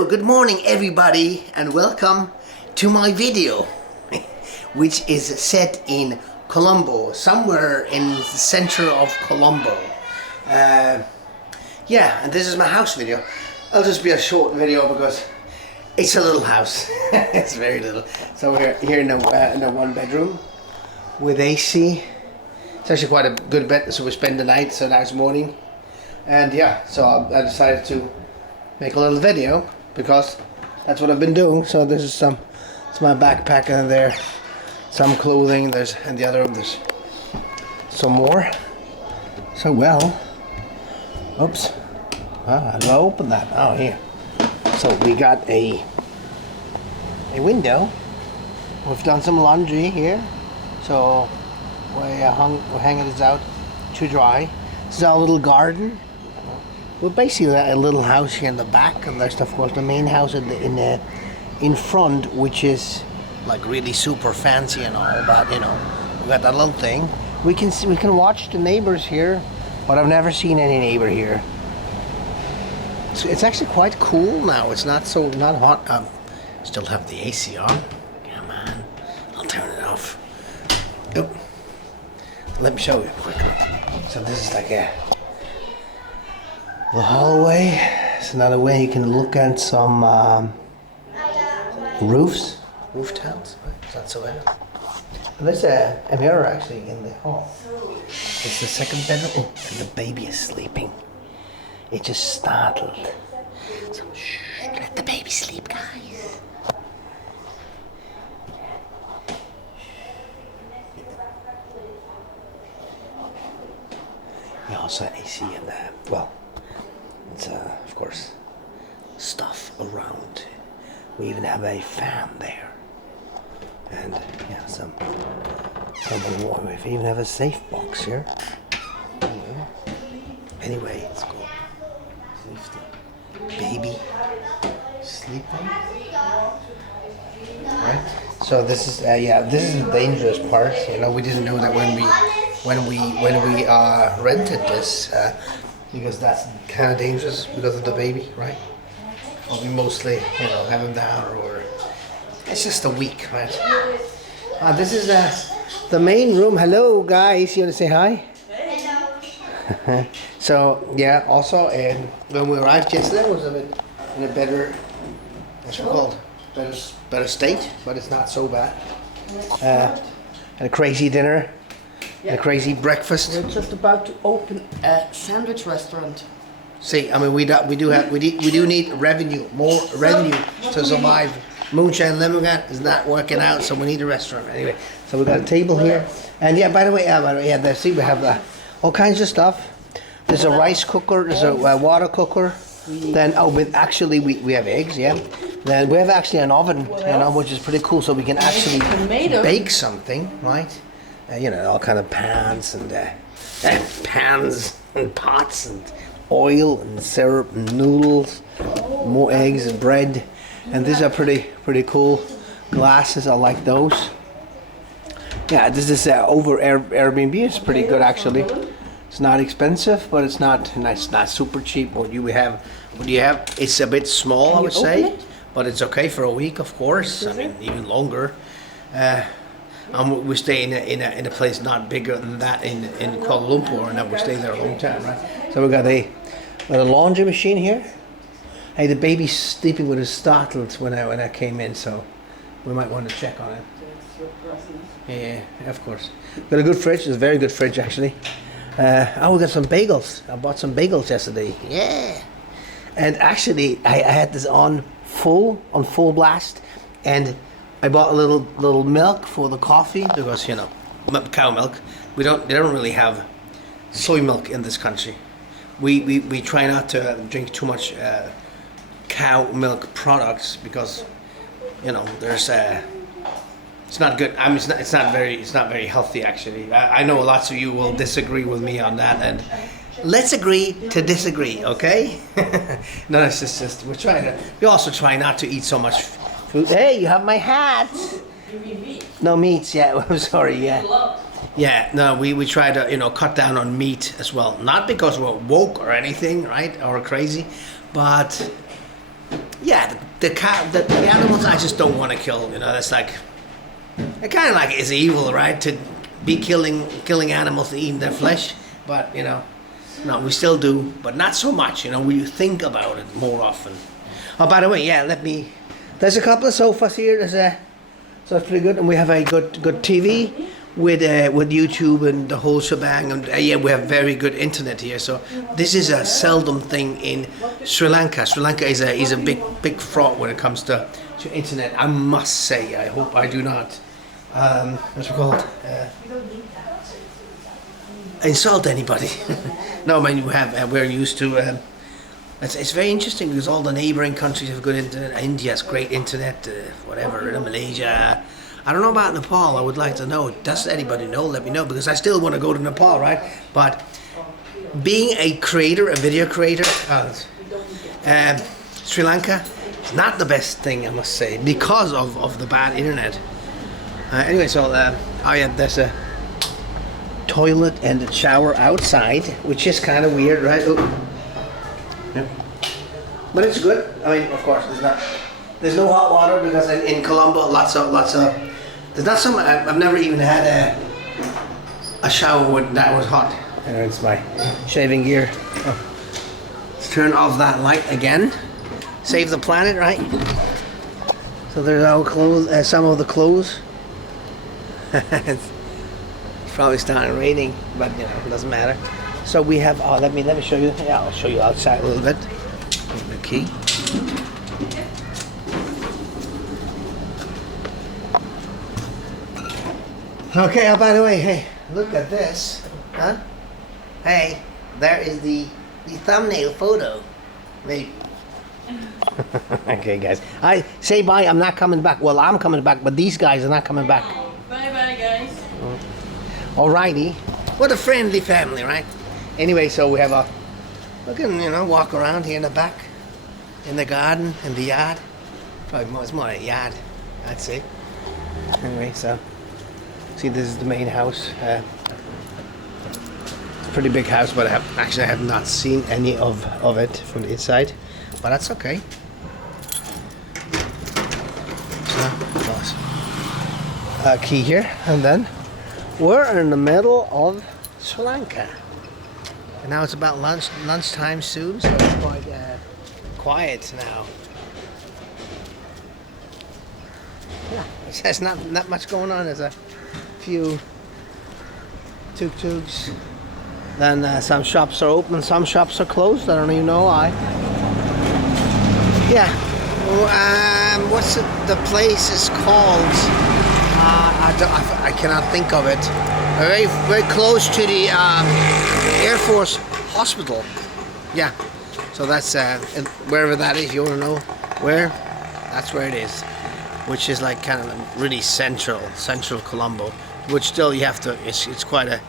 Hello, good morning everybody, and welcome to my video, which is set in Colombo, somewhere in the center of Colombo. Yeah, and this is my house video. It'll just be a short video because it's a little house. It's very little. So we're here in a one bedroom with AC. It's actually quite a good bed, so we spend the night, so now it's morning. And yeah, so I decided to make a little video because that's what I've been doing. So this is it's my backpack, and there some clothing, there's, and the other room there's some more. So well, oops, how do I open that? Oh, here. So we got a window. We've done some laundry here, so we're hanging this out to dry. This is our little garden. We're basically a little house here in the back, and there's of course the main house in front, which is like really super fancy and all. But you know, we got that little thing. We can watch the neighbors here, but I've never seen any neighbor here. It's actually quite cool now. It's not hot. Still have the AC on. Come on, I'll turn it off. Oh, let me show you quickly. So this is like the hallway. It's another way you can look at some roof tiles. It's not so bad. And there's a mirror actually in the hall. It's the second bedroom. Oh, and the baby is sleeping. It just startled. So shh, let the baby sleep, guys. We also have AC in there. Well, it's of course stuff around. We even have a fan there, and yeah, some more. We even have a safe box here. Anyway, it's cool. Baby sleeping. Right. So this is this is the dangerous part. You know, we didn't know that when we rented this. Because that's kind of dangerous because of the baby, right? Or we mostly, you know, have him down, or it's just a week, right? This is the main room. Hello, guys. You want to say hi? Hello. So yeah, also, and when we arrived yesterday, it was a bit in a better, what's it called? Better state, but it's not so bad. Had a crazy dinner. Yeah. A crazy breakfast. We're just about to open a sandwich restaurant. See, I mean, we do need revenue, more revenue to survive. Moonshine, Lemongrass is not working out, so we need a restaurant anyway. So we got a table here, and yeah, by the way, see, we have all kinds of stuff. There's a rice cooker, there's a water cooker. Then we have eggs, yeah. Then we have actually an oven, you know, which is pretty cool, so we can actually bake something, right? You know, all kind of pans and pots and oil and syrup and noodles, more eggs and bread, and these are pretty cool glasses. I like those. Yeah, this is over Airbnb. It's pretty good actually. It's not expensive, but it's not super cheap. What do you have? It's a bit small, I would say, but it's okay for a week, of course. I mean, even longer. We stay in a place not bigger than that in Kuala Lumpur, and then we stay there a long time, right? So we got a laundry machine here. Hey, the baby's sleeping with us startled when I came in, so we might want to check on it. Yeah, of course. Got a good fridge. It's a very good fridge actually. We got some bagels. I bought some bagels yesterday. Yeah. And actually, I had this on full blast, and I bought a little milk for the coffee because, you know, cow milk. They don't really have soy milk in this country. We try not to drink too much cow milk products because, you know, there's it's not good. I mean, it's not very healthy actually. I know lots of you will disagree with me on that, and let's agree to disagree, okay? No, it's just we also try not to eat so much food. Hey, you have my hat. No meats, yeah. I'm sorry, yeah. Yeah, no, we try to, you know, cut down on meat as well. Not because we're woke or anything, right, or crazy, but yeah, the animals I just don't want to kill. You know, that's like it kind of like is evil, right? To be killing animals to eat their flesh, but you know, no, we still do, but not so much. You know, we think about it more often. Oh, by the way, yeah, there's a couple of sofas here. So it's pretty good, and we have a good TV with YouTube and the whole shebang, and yeah, we have very good internet here. So this is a seldom thing in Sri Lanka. Sri Lanka is a big fraud when it comes to internet. I must say, I hope I do not what's it called? Insult anybody. No, I mean we're used to. It's very interesting because all the neighboring countries have good internet. India has great internet, whatever. Malaysia. I don't know about Nepal. I would like to know. Does anybody know? Let me know, because I still want to go to Nepal, right? But being a creator, a video creator, Sri Lanka is not the best thing, I must say, because of the bad internet. Anyway, so oh yeah, there's a toilet and a shower outside, which is kind of weird, right? Oh. Yeah. But it's good. I mean, of course, there's no hot water because in Colombo, lots of there's not some. I've never even had a shower that was hot. And it's my shaving gear. Oh. Let's turn off that light again. Save the planet, right? So there's our clothes. Some of the clothes. It's probably starting raining, but you know, it doesn't matter. So we have, let me show you. Yeah, I'll show you outside a little bit. The key. Okay, oh, by the way, hey, look at this. Huh? Hey, there is the thumbnail photo. Maybe. Okay, guys. I say bye, I'm not coming back. Well, I'm coming back, but these guys are not coming back. Bye-bye, guys. Alrighty. What a friendly family, right? Anyway, so we have we can, you know, walk around here in the back, in the garden, in the yard. Probably it's more like a yard, I'd say. Anyway, so see, this is the main house. It's a pretty big house, but I have not seen any of it from the inside, but that's okay. So, key here, and then we're in the middle of Sri Lanka. And now it's about lunchtime soon, so it's quite quiet now. Yeah, there's not much going on. There's a few tuk-tuks. Then some shops are open, some shops are closed. I don't even know why. Yeah. What's the place is called? I cannot think of it. Very, very close to the Air Force Hospital. Yeah, so that's wherever that is. You want to know where? That's where it is, which is like kind of really central Colombo. Which still you have to. It's quite a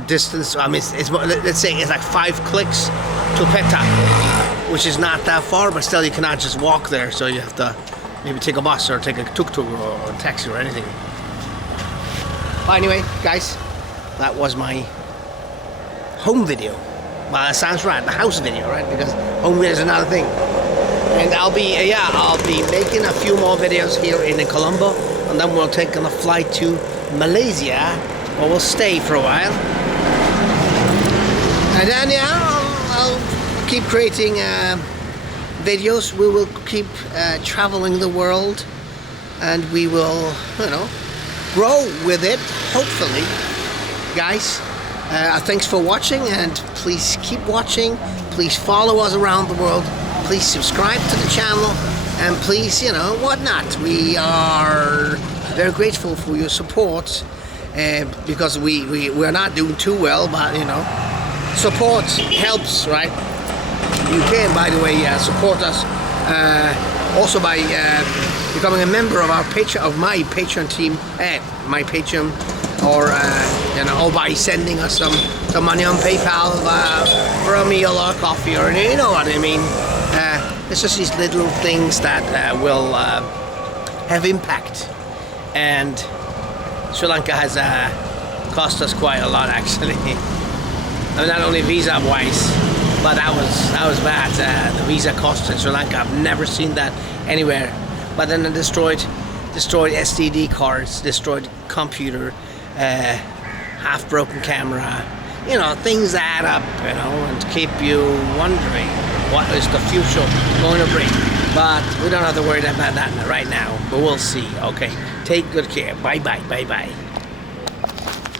distance. I mean, it's let's say it's like 5 clicks to Peta, which is not that far, but still you cannot just walk there. So you have to maybe take a bus or take a tuk-tuk or a taxi or anything. Well, anyway, guys, that was my home video. Well, that sounds right, the house video, right? Because home video is another thing. And I'll be making a few more videos here in Colombo, and then we'll take on a flight to Malaysia, where we'll stay for a while. And then I'll keep creating videos. We will keep traveling the world, and we will, you know, grow with it, hopefully. Guys, thanks for watching, and please keep watching. Please follow us around the world. Please subscribe to the channel, and please, you know, whatnot. We are very grateful for your support, because we're not doing too well, but you know, support helps, right? You can, by the way, support us also by becoming a member of my Patreon team, my Patreon, or you know, or by sending us some money on PayPal for a meal or coffee, or you know what I mean. It's just these little things that will have impact, and Sri Lanka has cost us quite a lot, actually. I mean, not only visa-wise, But that was bad. The visa cost in Sri Lanka, I've never seen that anywhere. But then I destroyed STD cards, destroyed computer, half broken camera. You know, things add up, you know, and keep you wondering what is the future going to bring. But we don't have to worry about that right now, but we'll see. Okay, take good care. Bye bye.